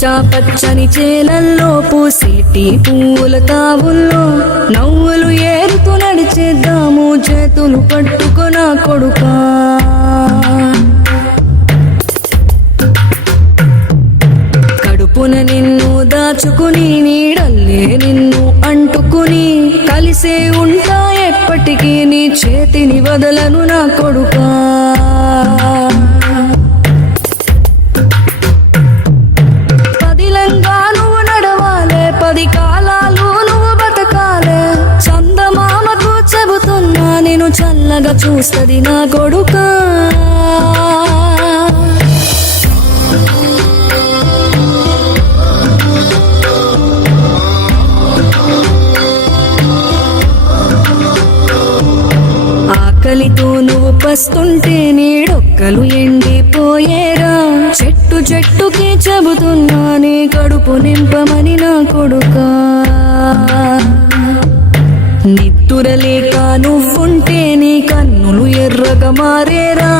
పచ్చ పచ్చని చేలల్లో పూసేటి పూల తావుల్లో నవ్వులు ఏరుతూ నడిచేద్దాము చేతులు పట్టుకొన కొడుకా. కడుపున నిన్ను దాచుకుని నీడల్లే నిన్ను అంటుకుని కలిసే ఉంటా ఎప్పటికీ నీ చేతిని వదలను నా కొడుకా. పదిలంగా నువ్వు నడవాలే, 10 కాలాలు నువ్వు బతకాలే. చందమామకు చెబుతున్నా నేను చల్లగా చూస్తది నా కొడుకా. ఆకలితో నువ్వు పస్తుంటే నీడొక్కలు ఎండిపోయేరా. చెట్టు చెట్టుకి చెబుతున్నానే కడుపు నింపమని నా కొడుకా. నిద్దురలేక నువ్వుంటే నీ కన్నులు ఎర్రగా మారేరా.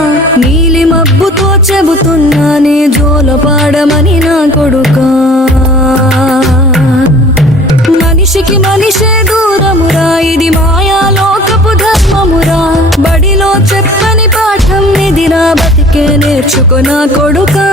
నీలి మబ్బుతో చెబుతున్నానే జోలపాడమని నా కొడుకా. మనిషికి మనిషే దూరమురా, ఇది మాయాలోకపు ధర్మమురా. బడిలో చెప్పని పాఠం నిదిరా, బతికే నేర్చుకో నా కొడుకా.